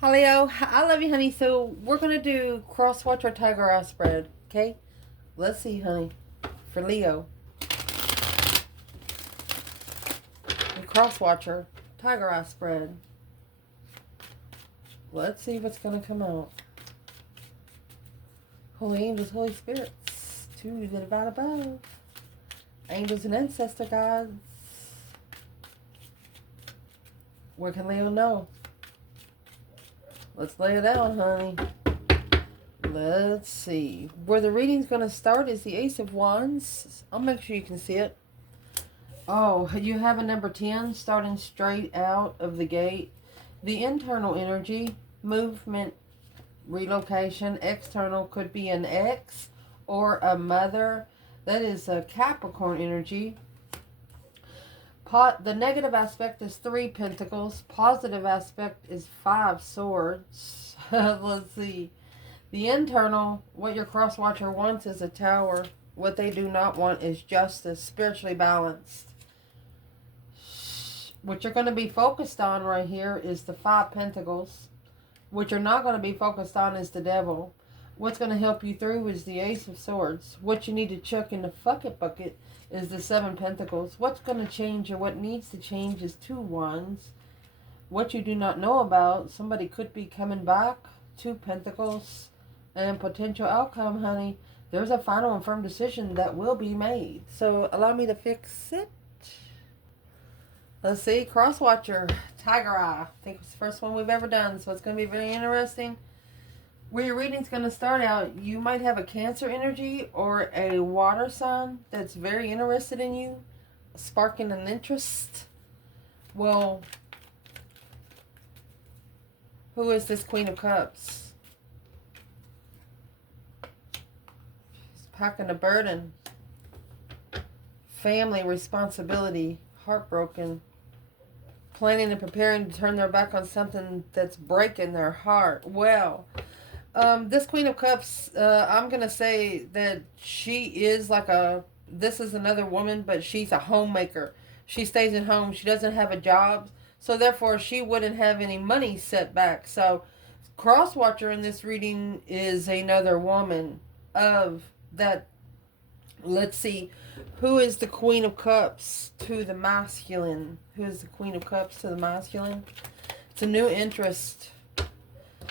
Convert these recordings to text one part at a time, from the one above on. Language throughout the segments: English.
Hi Leo, I love you, honey. So we're gonna do crosswatcher tiger eye spread. Okay, let's see, honey. For Leo, the crosswatcher tiger eye spread. Let's see what's gonna come out. Holy angels, Holy spirits, to the divine above, angels and ancestor gods. What can Leo know? Let's lay it down, honey. Let's see. Where the reading's going to start is the Ace of Wands. I'll make sure you can see it. Oh, you have a number 10 starting straight out of the gate. The internal energy, movement, relocation. External could be an ex or a mother. That is a Capricorn energy. The negative aspect is 3 pentacles. Positive aspect is 5 swords. Let's see. The internal, what your cross watcher wants is a tower. What they do not want is justice, spiritually balanced. What you're going to be focused on right here is the 5 pentacles. What you're not going to be focused on is the devil. What's going to help you through is the Ace of Swords. What you need to chuck in the fuck it bucket is the 7 pentacles. What's going to change or what needs to change is 2 wands. What you do not know about, somebody could be coming back, 2 pentacles. And potential outcome, honey, there's a final and firm decision that will be made. So allow me to fix it. Let's see, Crosswatcher, Tiger Eye. I think it's the first one we've ever done, so it's going to be very interesting. Where your reading's going to start out, you might have a Cancer energy or a water sign that's very interested in you, sparking an interest. Well, who is this Queen of Cups? Packing a burden, family responsibility, heartbroken, planning and preparing to turn their back on something that's breaking their heart. Well, this Queen of Cups, I'm going to say that she is like this is another woman, but she's a homemaker. She stays at home. She doesn't have a job. So therefore, she wouldn't have any money set back. So Crosswatcher in this reading is another woman of that. Let's see, who is the Queen of Cups to the masculine? Who is the Queen of Cups to the masculine? It's a new interest.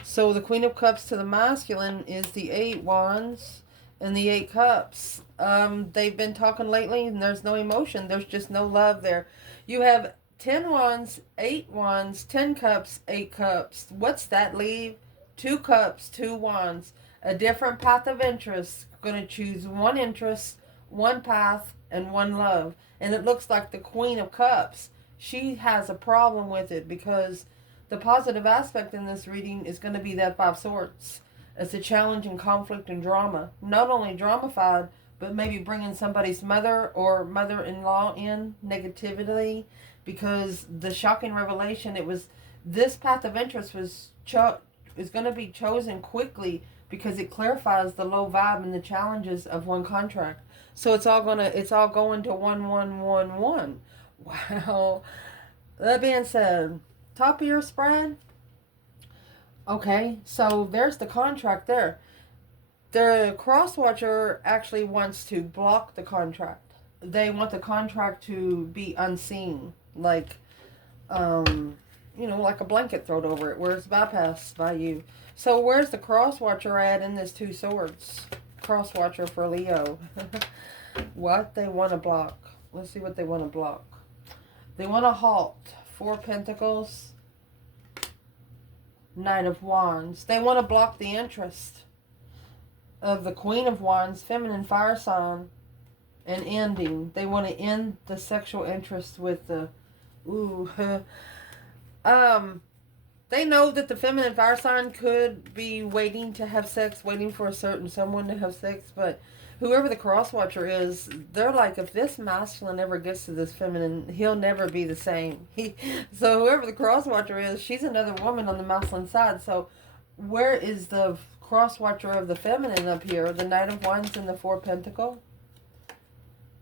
So the Queen of Cups to the masculine is the 8 wands and the 8 cups. They've been talking lately and there's no emotion. There's just no love there. You have 10 wands, 8 wands, 10 cups, 8 cups. What's that leave? 2 cups, 2 wands. A different path of interest. Going to choose one interest, one path, and one love. And it looks like the Queen of Cups, she has a problem with it because the positive aspect in this reading is going to be that 5 swords. It's a challenge and conflict and drama. Not only dramified, but maybe bringing somebody's mother or mother-in-law in negatively, because the shocking revelation, it was this path of interest is going to be chosen quickly because it clarifies the low vibe and the challenges of one contract. So it's all going to 1111. Wow. That being said, top of your spread. Okay, so there's the contract there. The crosswatcher actually wants to block the contract. They want the contract to be unseen, like like a blanket thrown over it, where it's bypassed by you. So where's the crosswatcher at in this 2 swords? Crosswatcher for Leo. What they want to block. Let's see what they want to block. They want to halt. 4 pentacles. Knight of Wands. They want to block the interest of the Queen of Wands, feminine fire sign, and ending. They want to end the sexual interest with the they know that the feminine fire sign could be waiting to have sex, waiting for a certain someone to have sex, but whoever the crosswatcher is, they're like, if this masculine ever gets to this feminine, he'll never be the same. So whoever the crosswatcher is, she's another woman on the masculine side. So where is the crosswatcher of the feminine up here? The Knight of Wands and the 4 Pentacle?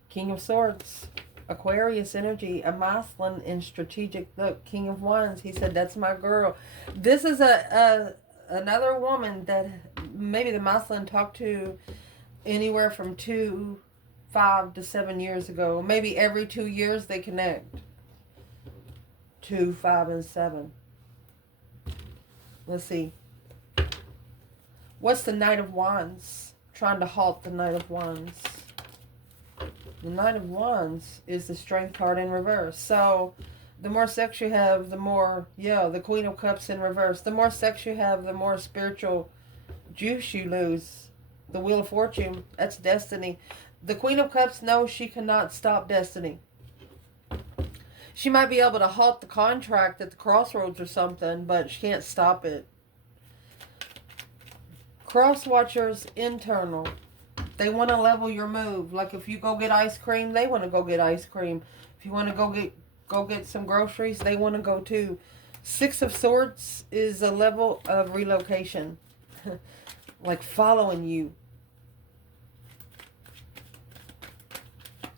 King of Swords. Aquarius energy, a masculine and strategic. Look, King of Wands. He said, "That's my girl." This is another woman that maybe the masculine talked to anywhere from 5 to 7 years ago. Maybe every 2 years they connect. 2, 5, and 7. Let's see. What's the Knight of Wands? Trying to halt the Knight of Wands. The Knight of Wands is the Strength card in reverse. So, the more sex you have, the more, the Queen of Cups in reverse. The more sex you have, the more spiritual juice you lose. The Wheel of Fortune, that's destiny. The Queen of Cups knows she cannot stop destiny. She might be able to halt the contract at the crossroads or something, but she can't stop it. Crosswatchers, internal. They want to level your move. Like if you go get ice cream, they want to go get ice cream. If you want to go get some groceries, they want to go too. 6 of Swords is a level of relocation. Like following you.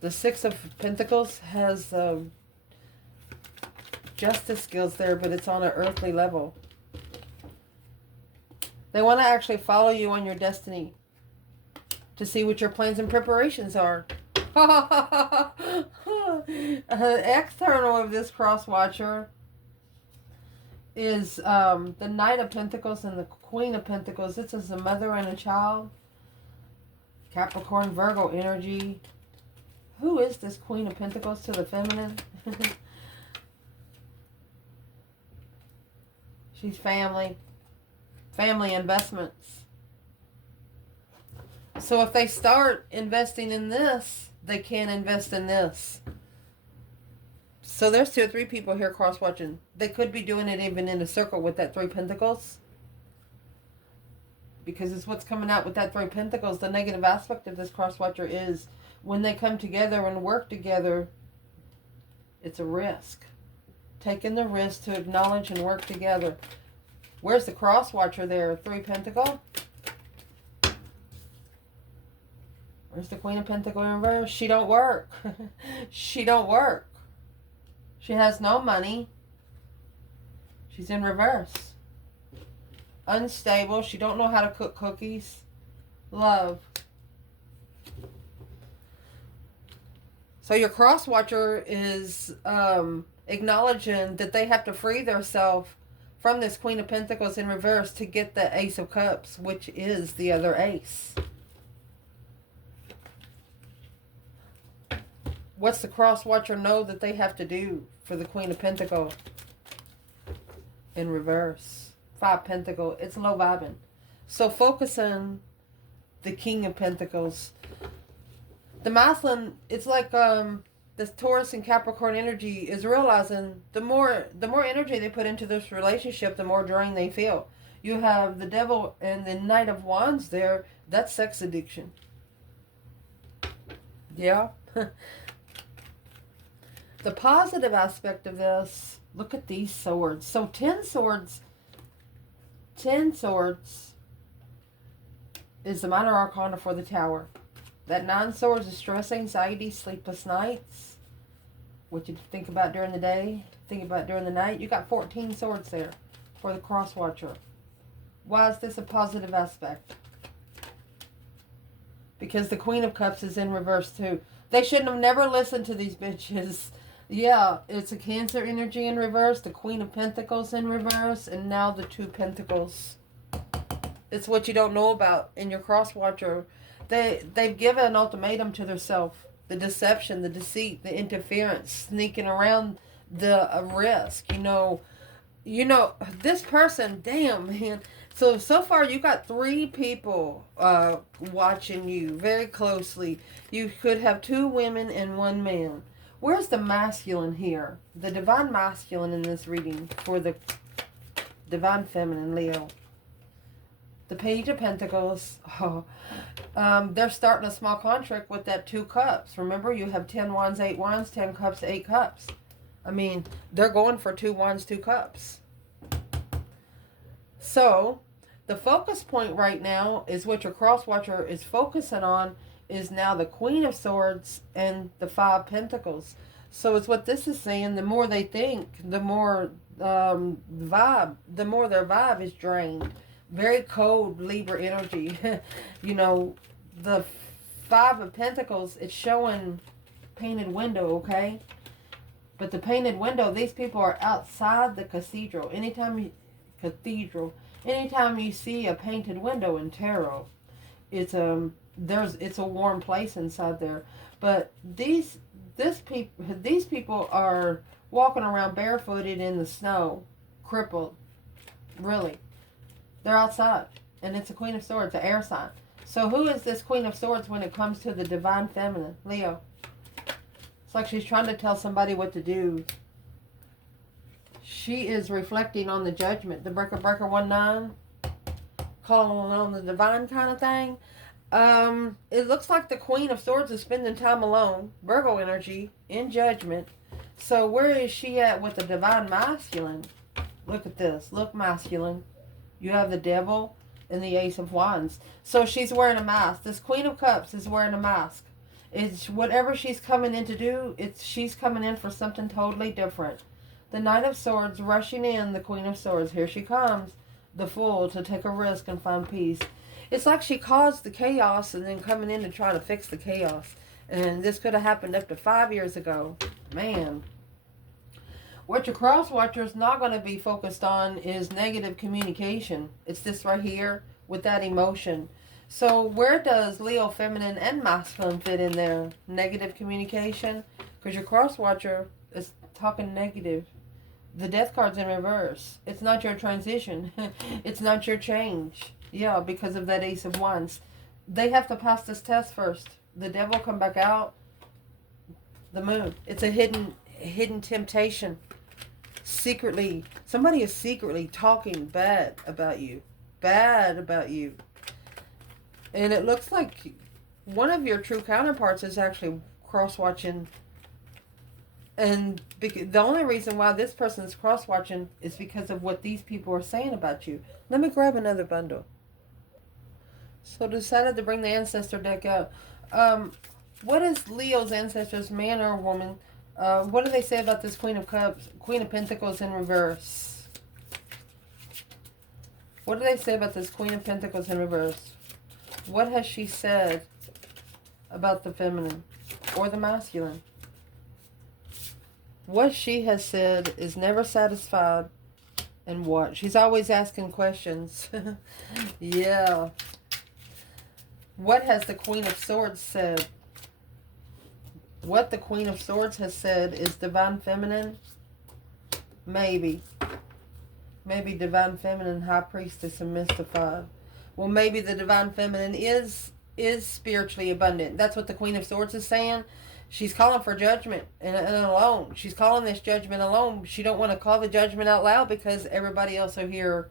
The 6 of Pentacles has justice skills there, but it's on an earthly level. They want to actually follow you on your destiny to see what your plans and preparations are. External of this crosswatcher is the Knight of Pentacles and the Queen of Pentacles. This is a mother and a child. Capricorn, Virgo energy. Who is this Queen of Pentacles to the feminine? She's family. Family investments. So if they start investing in this, they can't invest in this. So there's 2 or 3 people here cross-watching. They could be doing it even in a circle with that 3 Pentacles. Because it's what's coming out with that 3 Pentacles. The negative aspect of this cross-watcher is when they come together and work together, it's a risk. Taking the risk to acknowledge and work together. Where's the cross-watcher there? 3 Pentacle. Where's the Queen of Pentacle in reverse? She don't work. She don't work. She has no money. She's in reverse. Unstable. She don't know how to cook cookies. Love. So your cross-watcher is acknowledging that they have to free themselves from this Queen of Pentacles in reverse to get the Ace of Cups, which is the other ace. What's the cross-watcher know that they have to do for the Queen of Pentacles in reverse? 5 Pentacle. It's low vibing. So focus on the King of Pentacles. The masculine, it's like this Taurus and Capricorn energy is realizing the more energy they put into this relationship, the more drained they feel. You have the Devil and the Knight of Wands there. That's sex addiction. Yeah. The positive aspect of this, look at these swords. So 10 swords is the minor arcana for the Tower. That 9 swords is stress, anxiety, sleepless nights. What you think about during the day, think about during the night. You got 14 swords there for the crosswatcher. Why is this a positive aspect? Because the Queen of Cups is in reverse too. They shouldn't have never listened to these bitches. Yeah, it's a Cancer energy in reverse, the Queen of Pentacles in reverse, and now the 2 Pentacles. It's what you don't know about in your crosswatcher. They've given an ultimatum to themselves. The deception, the deceit, the interference, sneaking around the risk. You know, this person, damn, man. So far you got 3 people watching you very closely. You could have 2 women and 1 man. Where's the masculine here? The divine masculine in this reading for the divine feminine, Leo. The Page of Pentacles. Oh, they're starting a small contract with that 2 cups. Remember, you have 10 wands, 8 wands, 10 cups, 8 cups. I mean, they're going for 2 wands, 2 cups. So, the focus point right now is what your crosswatcher is focusing on is now the Queen of Swords and the 5 Pentacles. So it's what this is saying. The more they think, the more the more their vibe is drained. Very cold Libra energy. You know, the Five of Pentacles, it's showing painted window, okay? But the painted window, these people are outside the cathedral. Anytime you see a painted window in tarot, it's it's a warm place inside there. But these people are walking around barefooted in the snow, crippled. Really, they're outside, and it's a Queen of Swords, an air sign. So who is this Queen of Swords when it comes to the divine feminine? Leo. It's like she's trying to tell somebody what to do. She is reflecting on the judgment, the breaker 19, calling on the divine kind of thing. It looks like the Queen of Swords is spending time alone, Virgo energy, in judgment. So where is she at with the divine masculine? Look at this. Look, masculine. You have the devil and the Ace of Wands. So she's wearing a mask. This Queen of Cups is wearing a mask. It's whatever she's coming in to do, she's coming in for something totally different. The Knight of Swords rushing in, the Queen of Swords. Here she comes, the Fool, to take a risk and find peace. It's like she caused the chaos and then coming in to try to fix the chaos. And this could have happened up to 5 years ago. Man. What your cross watcher is not going to be focused on is negative communication. It's this right here with that emotion. So where does Leo feminine and masculine fit in there? Negative communication? Because your cross watcher is talking negative. The death card's in reverse. It's not your transition. It's not your change. Yeah, because of that Ace of Wands. They have to pass this test first. The devil come back out. The moon. It's a hidden temptation. Secretly, somebody is secretly talking bad about you. Bad about you. And it looks like one of your true counterparts is actually cross-watching. And the only reason why this person is cross-watching is because of what these people are saying about you. Let me grab another bundle. So decided to bring the Ancestor deck out. What is Leo's ancestors, man or woman? What do they say about this Queen of Cups, Queen of Pentacles in reverse? What do they say about this Queen of Pentacles in reverse? What has she said about the feminine or the masculine? What she has said is never satisfied. And what? She's always asking questions. Yeah. What has the Queen of Swords said? What the Queen of Swords has said is divine feminine. Maybe. Maybe divine feminine, high priestess, and mystified. Well, maybe the divine feminine is spiritually abundant. That's what the Queen of Swords is saying. She's calling for judgment and alone. She's calling this judgment alone. She don't want to call the judgment out loud because everybody else will hear.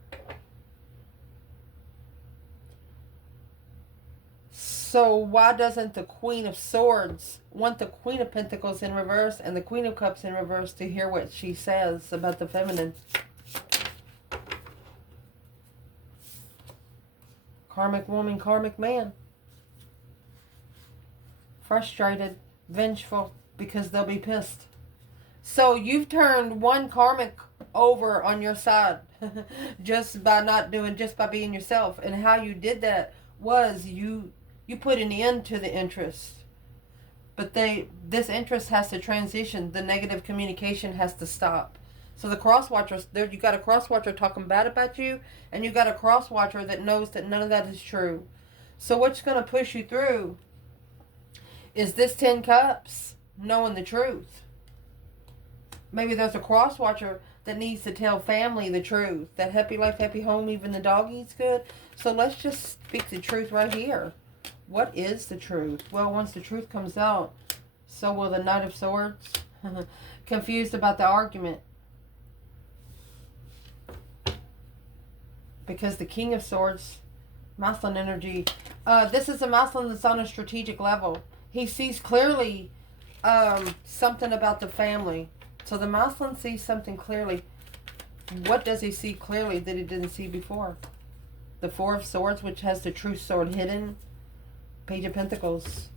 So why doesn't the Queen of Swords want the Queen of Pentacles in reverse and the Queen of Cups in reverse to hear what she says about the feminine? Karmic woman, karmic man. Frustrated, vengeful, because they'll be pissed. So you've turned one karmic over on your side just by being yourself. And how you did that was you put an end to the interest. But this interest has to transition. The negative communication has to stop. So the cross watchers, there you got a cross watcher talking bad about you, and you got a cross watcher that knows that none of that is true. So what's going to push you through is this 10 Cups, knowing the truth. Maybe there's a cross watcher that needs to tell family the truth. That happy life, happy home, even the dog eats good. So let's just speak the truth right here. What is the truth? Well, once the truth comes out, so will the Knight of Swords. Confused about the argument. Because the King of Swords, masculine energy, this is a masculine that's on a strategic level. He sees clearly something about the family. So the masculine sees something clearly. What does he see clearly that he didn't see before? The Four of Swords, which has the true sword hidden. Page of Pentacles.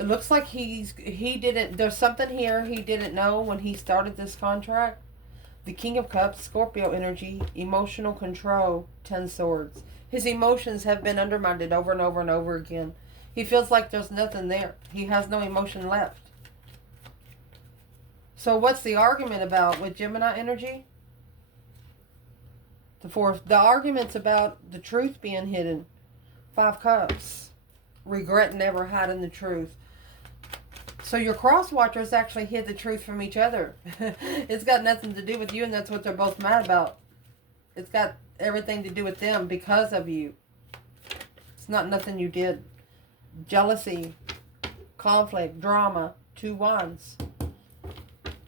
It looks like there's something here he didn't know when he started this contract. The King of Cups, Scorpio energy, emotional control, 10 swords. His emotions have been undermined over and over and over again. He feels like there's nothing there. He has no emotion left. So what's the argument about with Gemini energy? The argument's about the truth being hidden. 5 cups. Regret never hiding the truth. So your crosswatchers actually hid the truth from each other. It's got nothing to do with you, and that's what they're both mad about. It's got everything to do with them because of you. It's not nothing you did. Jealousy, conflict, drama, 2 wands.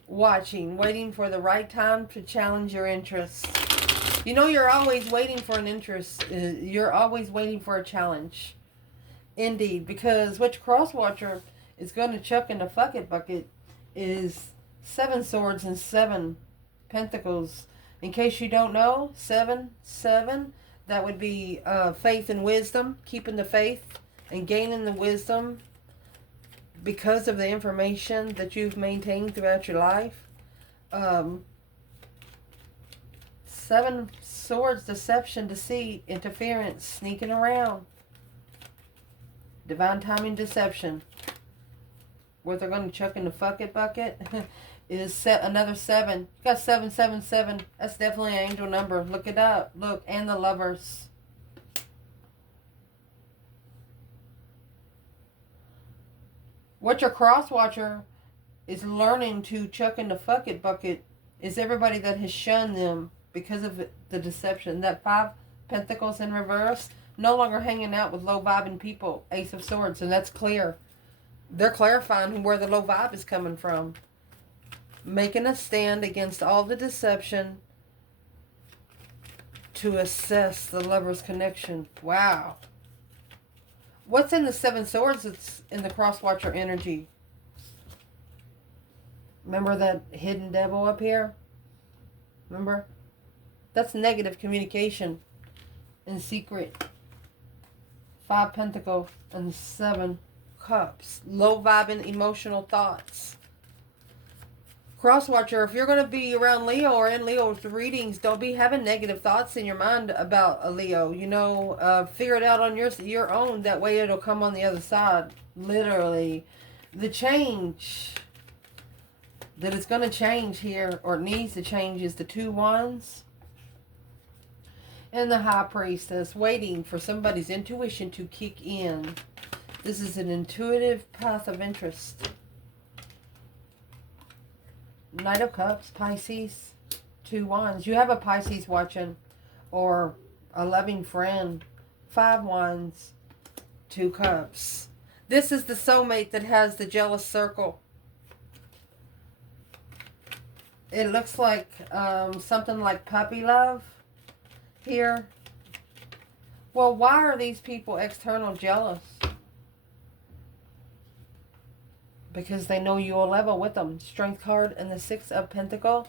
Watching, waiting for the right time to challenge your interests. You know you're always waiting for an interest. You're always waiting for a challenge. Indeed, because which crosswatcher is going to chuck in the fuck it bucket is 7 swords and 7 pentacles. In case you don't know, 7, that would be faith and wisdom, keeping the faith and gaining the wisdom because of the information that you've maintained throughout your life. 7 swords, deception, deceit, interference, sneaking around. Divine timing, deception. What they're going to chuck in the fuck it bucket is another 7. You got 777. That's definitely an angel number. Look it up. Look, and the Lovers. What your crosswatcher is learning to chuck in the fuck it bucket is everybody that has shunned them because of the deception. That 5 pentacles in reverse, no longer hanging out with low vibing people. Ace of Swords, and that's clear. They're clarifying where the low vibe is coming from. Making a stand against all the deception to assess the Lover's connection. Wow. What's in the 7 swords that's in the crosswatcher energy? Remember that hidden devil up here? Remember? That's negative communication in secret. 5 pentacles and 7 cups. Low vibing emotional thoughts. Crosswatcher, if you're going to be around Leo or in Leo's readings, don't be having negative thoughts in your mind about a Leo. You know, figure it out on your own. That way it'll come on the other side. Literally. The change that it's going to change here, or it needs to change, is the 2 wands. And the High Priestess, waiting for somebody's intuition to kick in. This is an intuitive path of interest. Knight of Cups, Pisces, 2 wands. You have a Pisces watching, or a loving friend. 5 wands, 2 cups. This is the soulmate that has the jealous circle. It looks like something like puppy love here. Well, why are these people external jealous? Because they know you'll level with them. Strength card and the 6 of Pentacles.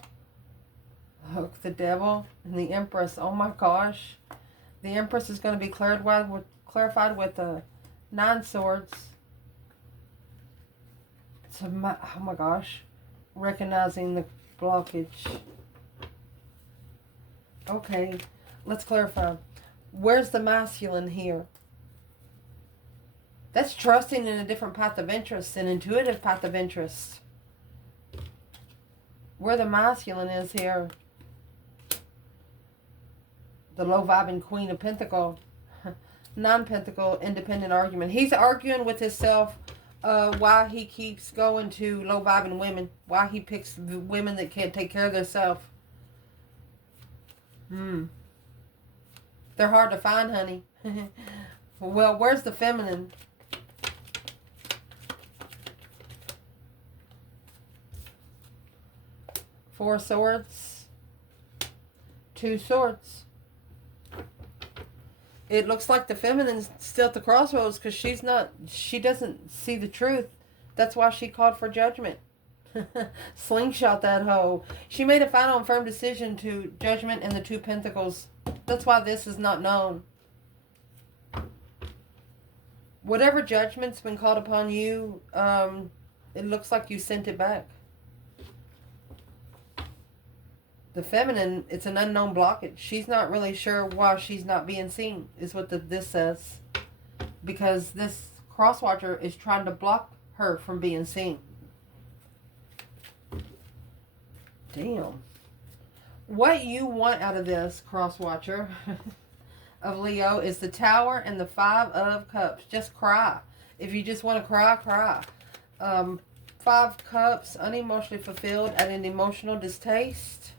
Look, the Devil and the Empress. Oh my gosh. The Empress is going to be clarified with the 9 swords. So, oh my gosh. Recognizing the blockage. Okay, let's clarify. Where's the masculine here? That's trusting in a different path of interest, an intuitive path of interest. Where the masculine is here, the low vibing Queen of Pentacles, non-pentacle, independent argument. He's arguing with himself why he keeps going to low vibing women, why he picks the women that can't take care of themselves. They're hard to find, honey. Well, where's the feminine? Four swords, 2 swords. It looks like the feminine's still at the crossroads because she doesn't see the truth. That's why she called for judgment. Slingshot that hoe. She made a final and firm decision to judgment and the 2 pentacles. That's why this is not known. Whatever judgment's been called upon you, it looks like you sent it back. The feminine, it's an unknown blockage. She's not really sure why she's not being seen, is what this says. Because this crosswatcher is trying to block her from being seen. Damn. What you want out of this, crosswatcher, of Leo, is the Tower and the Five of Cups. Just cry. If you just want to cry, cry. 5 Cups, unemotionally fulfilled at an emotional distaste.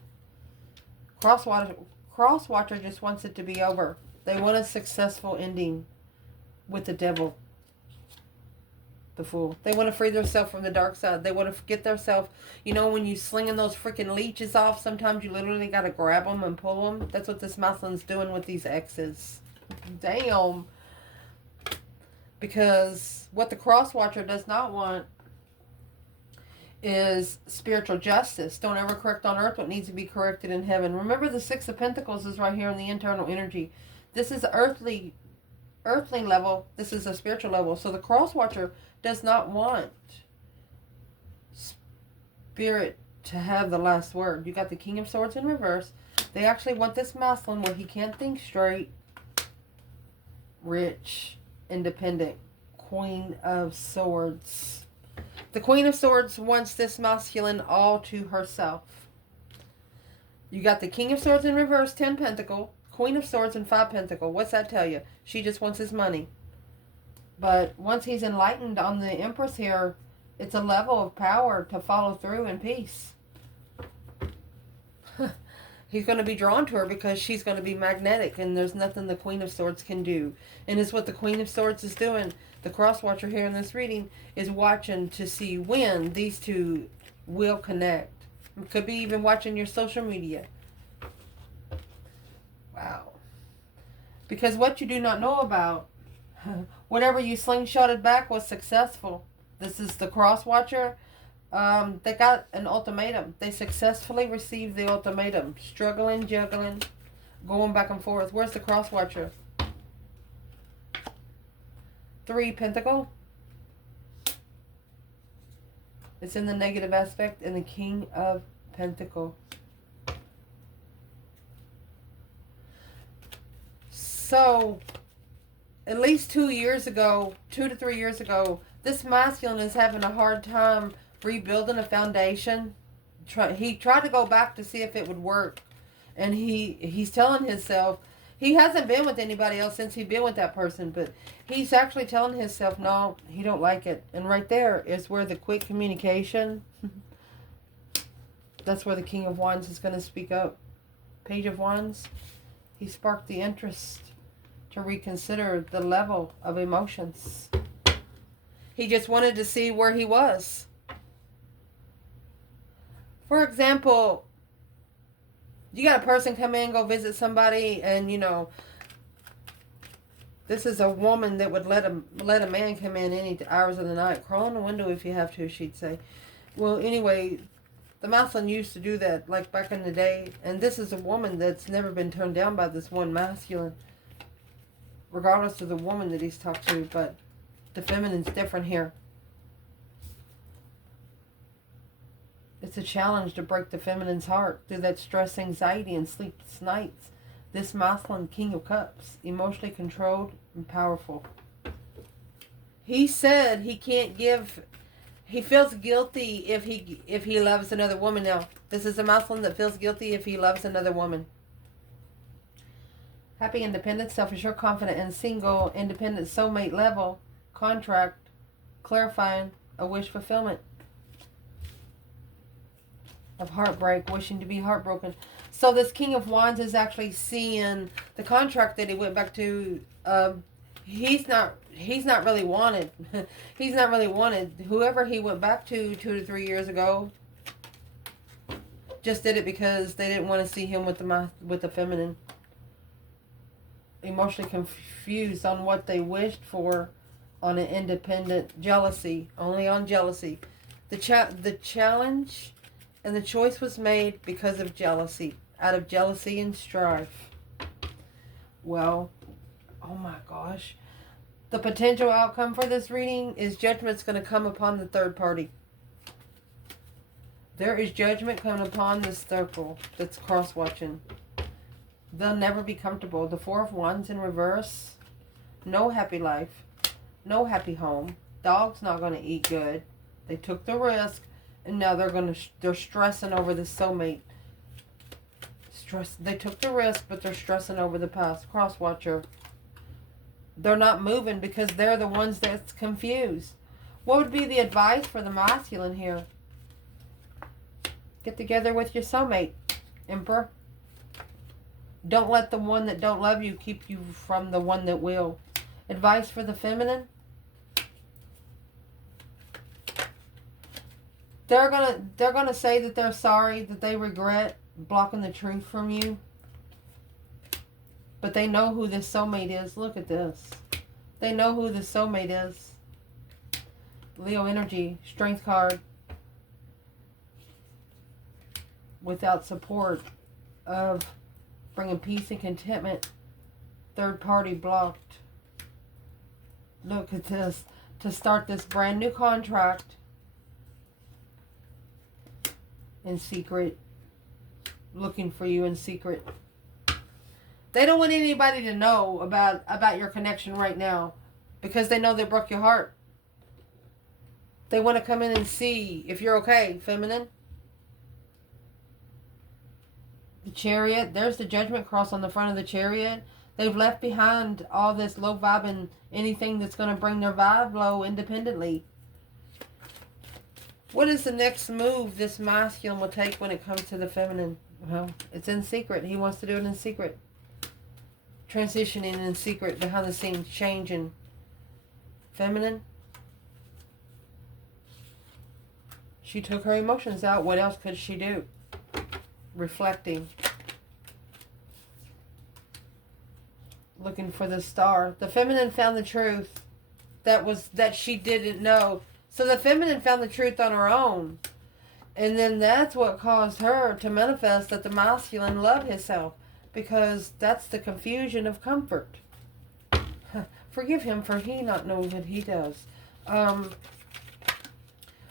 Crosswatcher just wants it to be over. They want a successful ending with the devil, the Fool. They want to free themselves from the dark side. They want to get themselves, you know, when you slinging those freaking leeches off, sometimes you literally got to grab them and pull them. That's what this masculine's doing with these exes. Damn. Because what the crosswatcher does not want is spiritual justice. Don't ever correct on earth what needs to be corrected in heaven. Remember, the Six of Pentacles is right here in the internal energy. This is earthly level. This is a spiritual level. So the crosswatcher does not want spirit to have the last word. You got the King of Swords in reverse. They actually want this masculine where he can't think straight, rich, independent. Queen of Swords. The Queen of Swords wants this masculine all to herself. You got the King of Swords in reverse, 10 Pentacle, Queen of Swords and 5 Pentacle. What's that tell you? She just wants his money. But once he's enlightened on the Empress here, it's a level of power to follow through in peace. He's going to be drawn to her because she's going to be magnetic, and there's nothing the Queen of Swords can do. And it's what the Queen of Swords is doing. The crosswatcher here in this reading is watching to see when these two will connect. It could be even watching your social media. Wow. Because what you do not know about, whatever you slingshotted back was successful. This is the crosswatcher. They got an ultimatum. They successfully received the ultimatum. Struggling, juggling, going back and forth. Where's the crosswatcher? 3 Pentacle. It's in the negative aspect, and the King of Pentacle. So, at least 2 years ago, 2 to 3 years ago, this masculine is having a hard time rebuilding a foundation. He tried to go back to see if it would work, and he's telling himself he hasn't been with anybody else since he's been with that person, but he's actually telling himself no, he don't like it. And right there is where the quick communication, that's where the King of Wands is going to speak up. Page of Wands, he sparked the interest to reconsider the level of emotions. He just wanted to see where he was. For example, you got a person come in, go visit somebody, and you know, this is a woman that would let a man come in any hours of the night. Crawl in the window if you have to, she'd say. Well, anyway, the masculine used to do that, like back in the day. And this is a woman that's never been turned down by this one masculine, regardless of the woman that he's talked to. But the feminine's different here. It's a challenge to break the feminine's heart through that stress, anxiety, and sleepless nights. This masculine, King of Cups, emotionally controlled and powerful. He said he can't give. He feels guilty if he loves another woman now. This is a masculine that feels guilty if he loves another woman. Happy, independent, self-assured, confident, and single, independent, soulmate level, contract, clarifying, a wish fulfillment. Of heartbreak, wishing to be heartbroken. So this King of Wands is actually seeing the contract that he went back to. He's not really wanted. He's not really wanted. Whoever he went back to 2 to 3 years ago just did it because they didn't want to see him with the feminine. Emotionally confused on what they wished for, on an independent jealousy, only on jealousy. The challenge. And the choice was made because of jealousy, out of jealousy and strife. Well, oh my gosh. The potential outcome for this reading is judgment's going to come upon the third party. There is judgment coming upon this circle that's cross-watching. They'll never be comfortable. The Four of Wands in reverse. No happy life. No happy home. Dog's not going to eat good. They took the risk, and now they're stressing over the soulmate. They took the risk, but they're stressing over the past. Crosswatcher. They're not moving because they're the ones that's confused. What would be the advice for the masculine here? Get together with your soulmate, Emperor. Don't let the one that don't love you keep you from the one that will. Advice for the feminine? They're gonna say that they're sorry, that they regret blocking the truth from you. But they know who this soulmate is. Look at this. They know who this soulmate is. Leo energy, strength card. Without support of bringing peace and contentment. Third party blocked. Look at this. To start this brand new contract. In secret. Looking for you in secret. They don't want anybody to know about your connection right now. Because they know they broke your heart. They want to come in and see if you're okay, feminine. The Chariot. There's the Judgment cross on the front of the Chariot. They've left behind all this low vibe and anything that's going to bring their vibe low independently. What is the next move this masculine will take when it comes to the feminine? Well, it's in secret. He wants to do it in secret. Transitioning in secret, behind the scenes, changing. Feminine. She took her emotions out. What else could she do? Reflecting. Looking for the star. The feminine found the truth that she didn't know. So the feminine found the truth on her own. And then that's what caused her to manifest that the masculine loved himself. Because that's the confusion of comfort. Forgive him, for he not know that he does.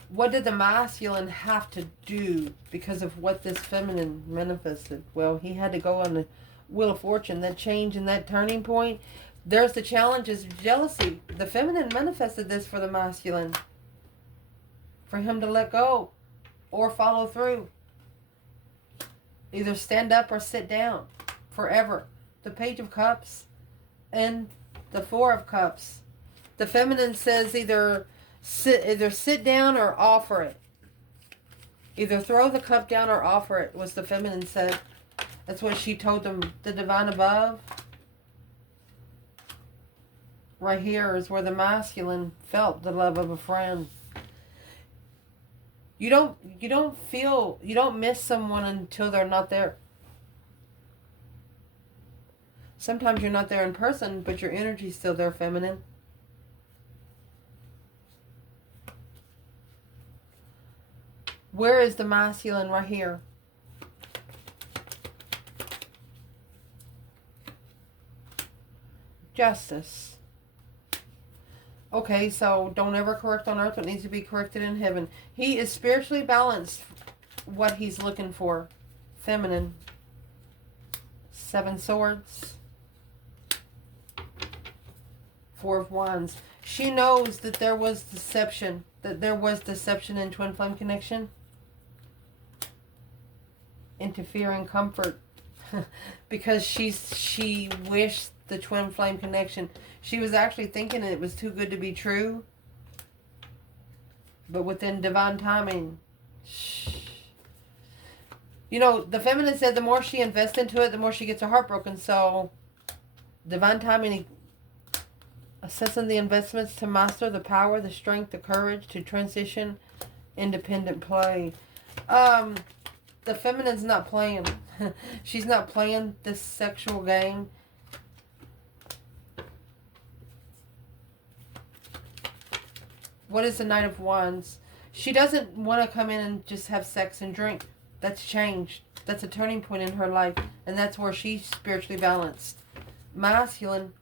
What did the masculine have to do because of what this feminine manifested? Well, he had to go on the Wheel of Fortune. That change and that turning point. There's the challenges of jealousy. The feminine manifested this for the masculine. For him to let go or follow through. Either stand up or sit down forever. The Page of Cups and the Four of Cups. The feminine says either sit down or offer it. Either throw the cup down or offer it, was the feminine said. That's what she told them. The divine above. Right here is where the masculine felt the love of a friend. You don't miss someone until they're not there. Sometimes you're not there in person, but your energy's still there, feminine. Where is the masculine? Right here. Justice. Okay, so don't ever correct on earth what needs to be corrected in heaven. He is spiritually balanced, what he's looking for. Feminine. Seven Swords. Four of Wands. She knows that there was deception. That there was deception in twin flame connection. Interfering comfort. Because she wished the twin flame connection. She was actually thinking it was too good to be true. But within divine timing. You know, the feminine said the more she invests into it, the more she gets her heart broken. So, divine timing, assessing the investments to master the power, the strength, the courage to transition, independent play. The feminine's not playing. She's not playing this sexual game. What is the Knight of Wands? She doesn't want to come in and just have sex and drink. That's changed. That's a turning point in her life. And that's where she's spiritually balanced. Masculine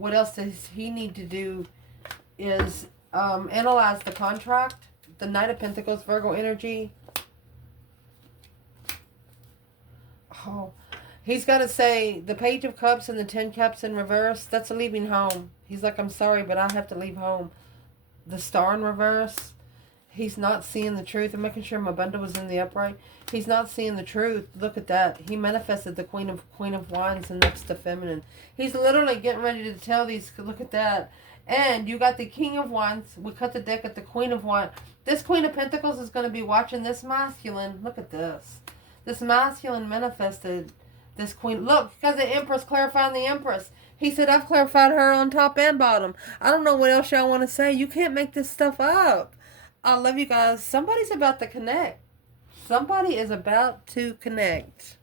what else does he need to do is analyze the contract. The Knight of Pentacles, Virgo energy. Oh, he's got to say the Page of Cups and the 10 Cups in reverse. That's leaving home. He's like, I'm sorry, but I have to leave home. The Star in reverse. He's not seeing the truth. I'm making sure my bundle was in the upright. He's not seeing the truth. Look at that. He manifested the Queen of Wands and next to Feminine. He's literally getting ready to tell these. Look at that. And you got the King of Wands. We cut the deck at the Queen of Wands. This Queen of Pentacles is going to be watching this masculine. Look at this. This masculine manifested this queen. Look, because the Empress clarifying the Empress. He said, I've clarified her on top and bottom. I don't know what else y'all want to say. You can't make this stuff up. I love you guys. Somebody's about to connect. Somebody is about to connect.